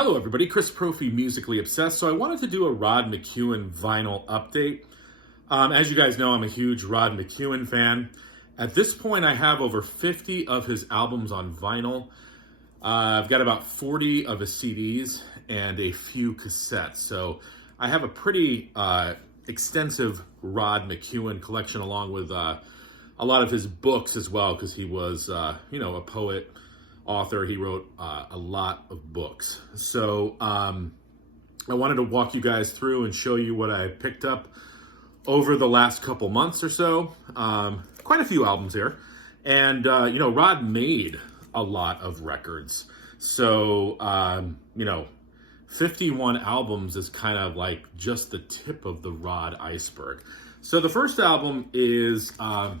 Hello everybody, Chris Profi, Musically Obsessed. So I wanted to do a Rod McKuen vinyl update. As you guys know, I'm a huge Rod McKuen fan. At this point, I have over 50 of his albums on vinyl. I've got about 40 of his CDs and a few cassettes. So I have a pretty extensive Rod McKuen collection along with a lot of his books as well, because he was, a poet, author. He wrote a lot of books. So I wanted to walk you guys through and show you what I picked up over the last couple months or so. Quite a few albums here. And, Rod made a lot of records. So, 51 albums is kind of like just the tip of the Rod iceberg. So the first album is an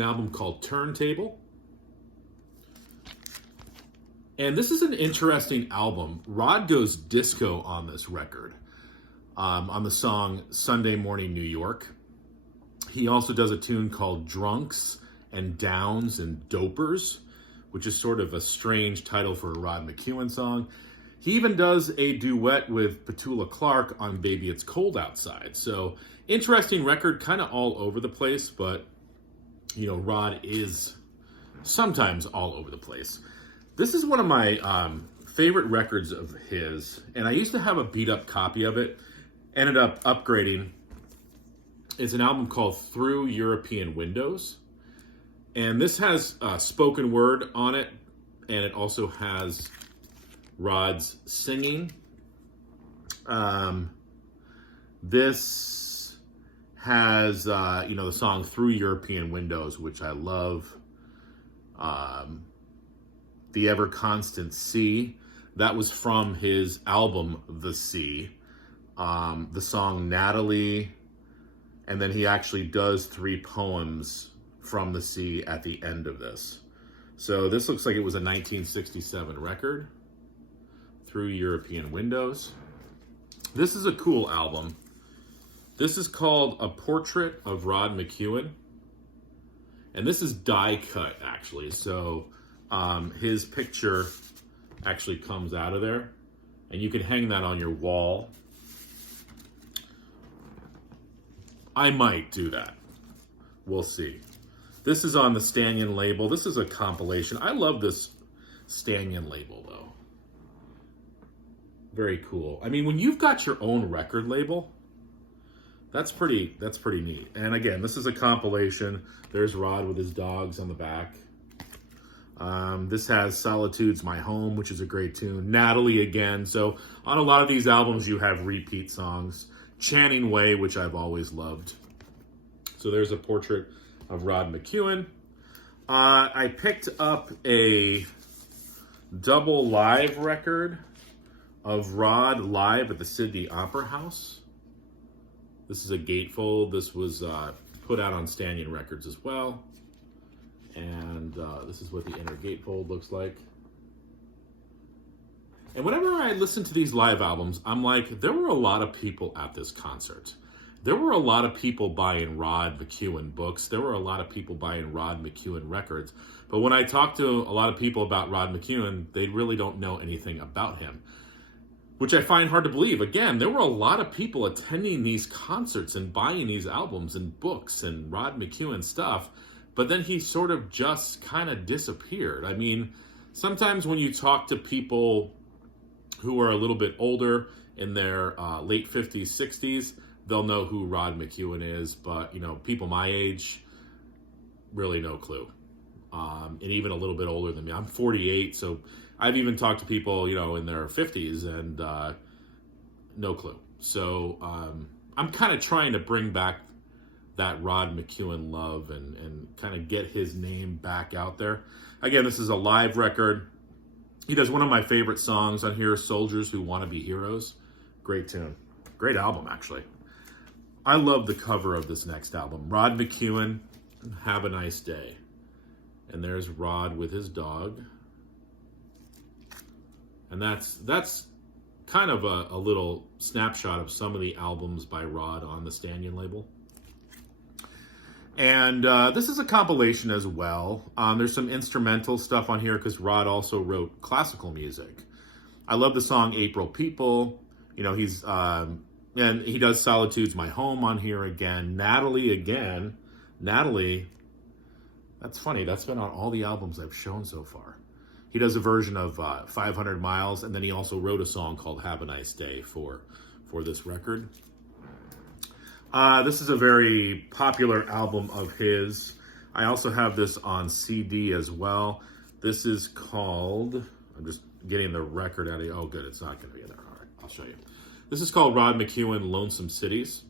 album called Turntable. And this is an interesting album. Rod goes disco on this record, on the song Sunday Morning New York. He also does a tune called Drunks and Downs and Dopers, which is sort of a strange title for a Rod McKuen song. He even does a duet with Petula Clark on Baby It's Cold Outside. So interesting record, kind of all over the place, but, Rod is sometimes all over the place. This is one of my favorite records of his, and I used to have a beat-up copy of it, ended up upgrading. It's an album called Through European Windows, and this has spoken word on it, and it also has Rod's singing. This has, the song Through European Windows, which I love. The Ever Constant Sea. That was from his album, The Sea. The song Natalie. And then he actually does 3 poems from the sea at the end of this. So this looks like it was a 1967 record. Through European Windows. This is a cool album. This is called A Portrait of Rod McKuen. And this is die cut, actually. So his picture actually comes out of there, and you can hang that on your wall. I might do that. We'll see. This is on the Stanyan label. This is a compilation. I love this Stanyan label, though. Very cool. I mean, when you've got your own record label, that's pretty neat. And again, this is a compilation. There's Rod with his dogs on the back. This has Solitude's My Home, which is a great tune. Natalie again. So on a lot of these albums, you have repeat songs. Channing Way, which I've always loved. So there's a portrait of Rod McKuen. I picked up a double live record of Rod live at the Sydney Opera House. This is a gatefold. This was put out on Stanyan Records as well. And this is what the inner gatefold looks like. And whenever I listen to these live albums, I'm like, there were a lot of people at this concert. There were a lot of people buying Rod McKuen books. There were a lot of people buying Rod McKuen records. But when I talk to a lot of people about Rod McKuen, they really don't know anything about him, which I find hard to believe. Again, there were a lot of people attending these concerts and buying these albums and books and Rod McKuen stuff. But then he sort of just kind of disappeared. I mean, sometimes when you talk to people who are a little bit older, in their late 50s, 60s, they'll know who Rod McKuen is. But, people my age, really no clue. And even a little bit older than me. I'm 48, so I've even talked to people, in their 50s, and no clue. So I'm kind of trying to bring back that Rod McKuen love and kind of get his name back out there. Again, this is a live record. He does one of my favorite songs on here, Soldiers Who Want to Be Heroes. Great tune. Great album, actually. I love the cover of this next album. Rod McKuen, Have a Nice Day. And there's Rod with his dog. And that's kind of a little snapshot of some of the albums by Rod on the Stanyan label. And this is a compilation as well. There's some instrumental stuff on here because Rod also wrote classical music. I love the song April People. You know, he's, and he does Solitude's My Home on here again. Natalie again. Natalie, that's funny. That's been on all the albums I've shown so far. He does a version of 500 Miles, and then he also wrote a song called Have a Nice Day for this record. This is a very popular album of his. I also have this on CD as well. This is called, I'm just getting the record out of you. Oh, good, it's not going to be in there. All right, I'll show you. This is called Rod McKuen, Lonesome Cities.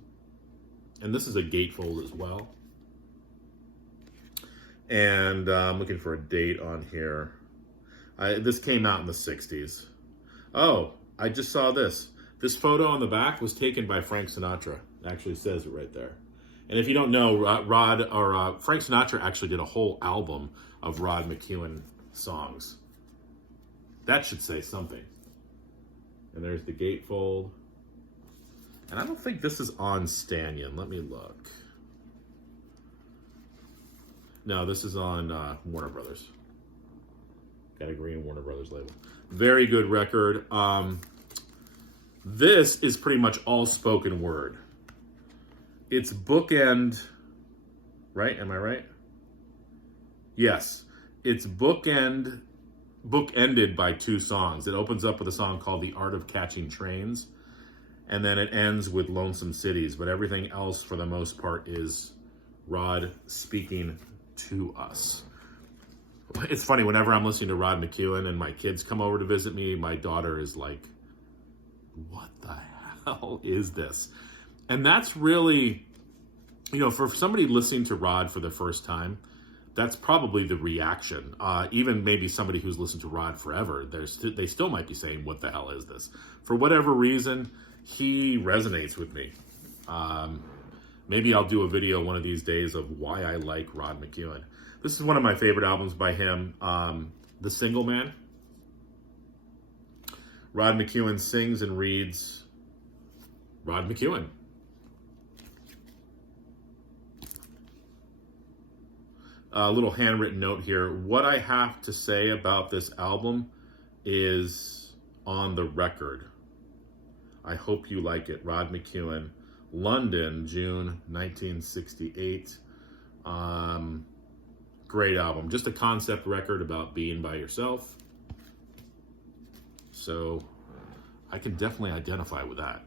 And this is a gatefold as well. And I'm looking for a date on here. This came out in the 60s. Oh, I just saw this. This photo on the back was taken by Frank Sinatra. It actually says it right there. And if you don't know, Frank Sinatra actually did a whole album of Rod McKuen songs. That should say something. And there's the gatefold. And I don't think this is on Stanyan. Let me look. No, this is on Warner Brothers. Got a green Warner Brothers label. Very good record. This is pretty much all spoken word. It's Bookend, right? Am I right? Yes. It's bookended by two songs. It opens up with a song called The Art of Catching Trains, and then it ends with Lonesome Cities. But everything else, for the most part, is Rod speaking to us. It's funny, whenever I'm listening to Rod McKuen and my kids come over to visit me, my daughter is like, what the hell is this? And that's really, you know, for somebody listening to Rod for the first time, that's probably the reaction. Even maybe somebody who's listened to Rod forever, they still might be saying, what the hell is this? For whatever reason, he resonates with me. Maybe I'll do a video one of these days of why I like Rod McKuen. This is one of my favorite albums by him, The Single Man. Rod McKuen sings and reads Rod McKuen. A little handwritten note here. What I have to say about this album is on the record. I hope you like it. Rod McKuen, London, June 1968. Great album. Just a concept record about being by yourself. So I can definitely identify with that.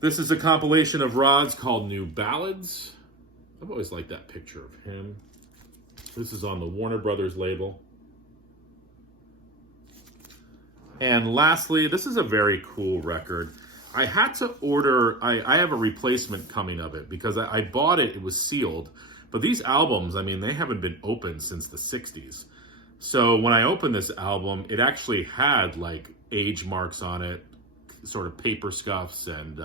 This is a compilation of Rod's called New Ballads. I've always liked that picture of him. This is on the Warner Brothers label. And lastly, this is a very cool record. I had to order, I have a replacement coming of it because I bought it, it was sealed. But these albums, I mean, they haven't been opened since the 60s. So when I opened this album, it actually had like age marks on it, sort of paper scuffs and,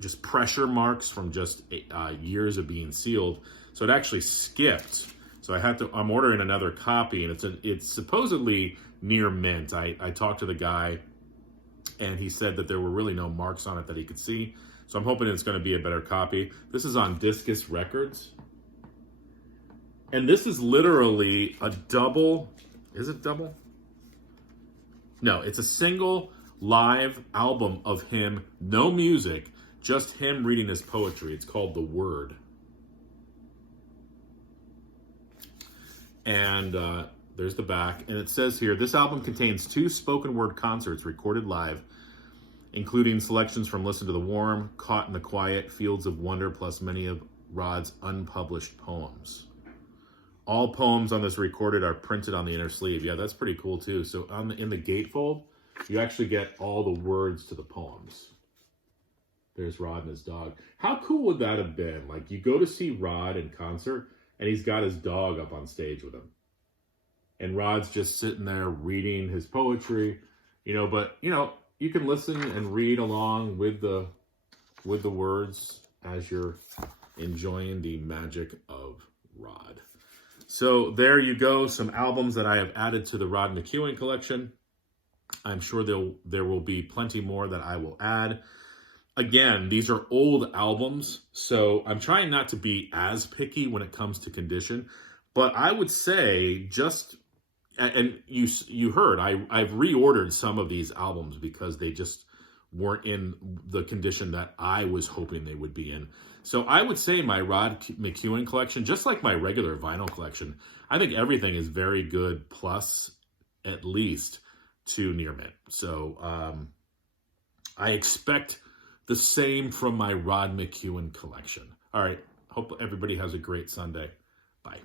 just pressure marks from just years of being sealed. So it actually skipped. So I'm ordering another copy, and it's supposedly near mint. I talked to the guy, and he said that there were really no marks on it that he could see. So I'm hoping it's going to be a better copy. This is on Discus Records. And this is literally a double. Is it double? No, it's a single live album of him, no music, just him reading his poetry. It's called The Word. And there's the back. And it says here, this album contains 2 spoken word concerts recorded live, including selections from Listen to the Warm, Caught in the Quiet, Fields of Wonder, plus many of Rod's unpublished poems. All poems on this recorded are printed on the inner sleeve. Yeah, that's pretty cool too. So in the gatefold, you actually get all the words to the poems. There's Rod and his dog. How cool would that have been? Like, you go to see Rod in concert, and he's got his dog up on stage with him. And Rod's just sitting there reading his poetry, but, you can listen and read along with the words as you're enjoying the magic of Rod. So there you go, some albums that I have added to the Rod McKuen collection. I'm sure there will be plenty more that I will add. Again, these are old albums, so I'm trying not to be as picky when it comes to condition. But I would say just, and you heard I've reordered some of these albums because they just weren't in the condition that I was hoping they would be in. So I would say my Rod McKuen collection, just like my regular vinyl collection, I think everything is very good, plus at least 2 near mint. So I expect the same from my Rod McKuen collection. All right. Hope everybody has a great Sunday. Bye.